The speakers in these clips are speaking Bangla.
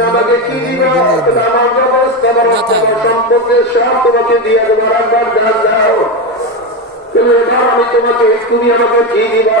আমাকে কি দিবা আমার ব্যবস্থা আমার সম্পর্কে সব তোমাকে দিয়ে আর একবার দাও তুমি এবার আমি তোমাকে তুমি দিবা।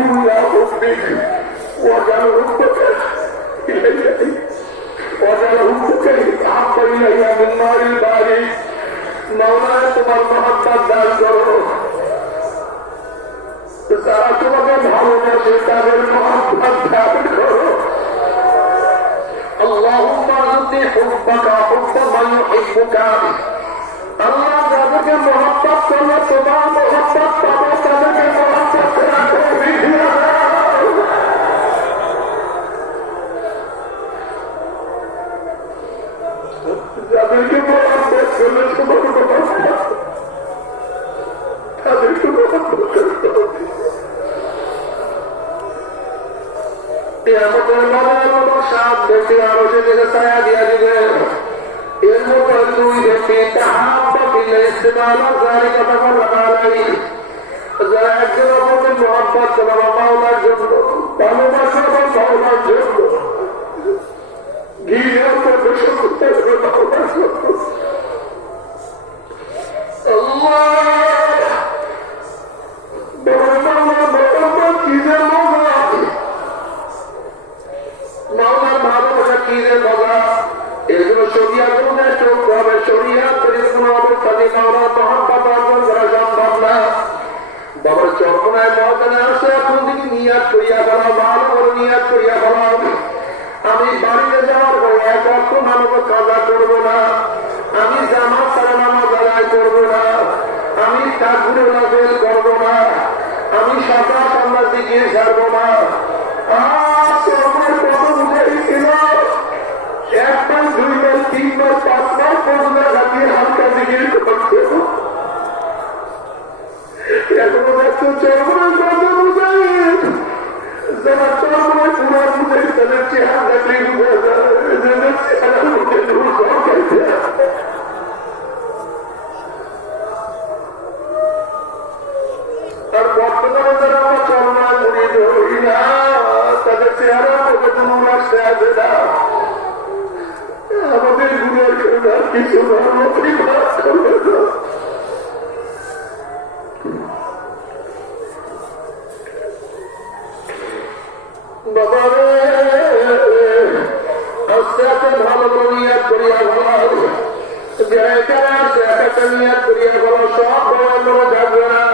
يقرب الى حبك واجعل حبك الي واجعل حبك احب الي من نار البارد مولاي তোমার মহাত্মার দান করো যারা তোমাকে ভালোবাসে তাদের মহাত্মার দান করো اللهم ارزقني حبك حب من يحبك আল্লাহ যাদেরকে মহব্বত করলে তোমার মহব্বত পাবো ফিল্লা ইস্তেমালা যালিকা তাফাররাকা আলাইহি যারা একজন অপরকে মহব্বত করে বা পাওনার জন্য ভালোবাসা বা পাওনার জন্য বাবার চরমনায় ময়দানে আসে এখন থেকে নিয়াদ করিয়া সন্ধ্যার দিকে ছাড়বো না আজ চরমের কত বুঝাই ছিল একবার দুইবার তিনবার পাঁচবার পর্যন্ত রাখিয়ে হালকা দিকে করছে এখনও দেখছ চরমের কত বুঝাই যারা চরমের পুরান বুঝাই তাদের চেহারা দেখলে বুঝা যায় যাদের চেহারা মুখে সব খাইছে আর বর্তমানে যারা লাগবে না। আমাদের গুণের জন্য কিছু ভালো করিয়া করিয়া ভালো নিয়ে করিয়া ভালো সব বড় বড় না।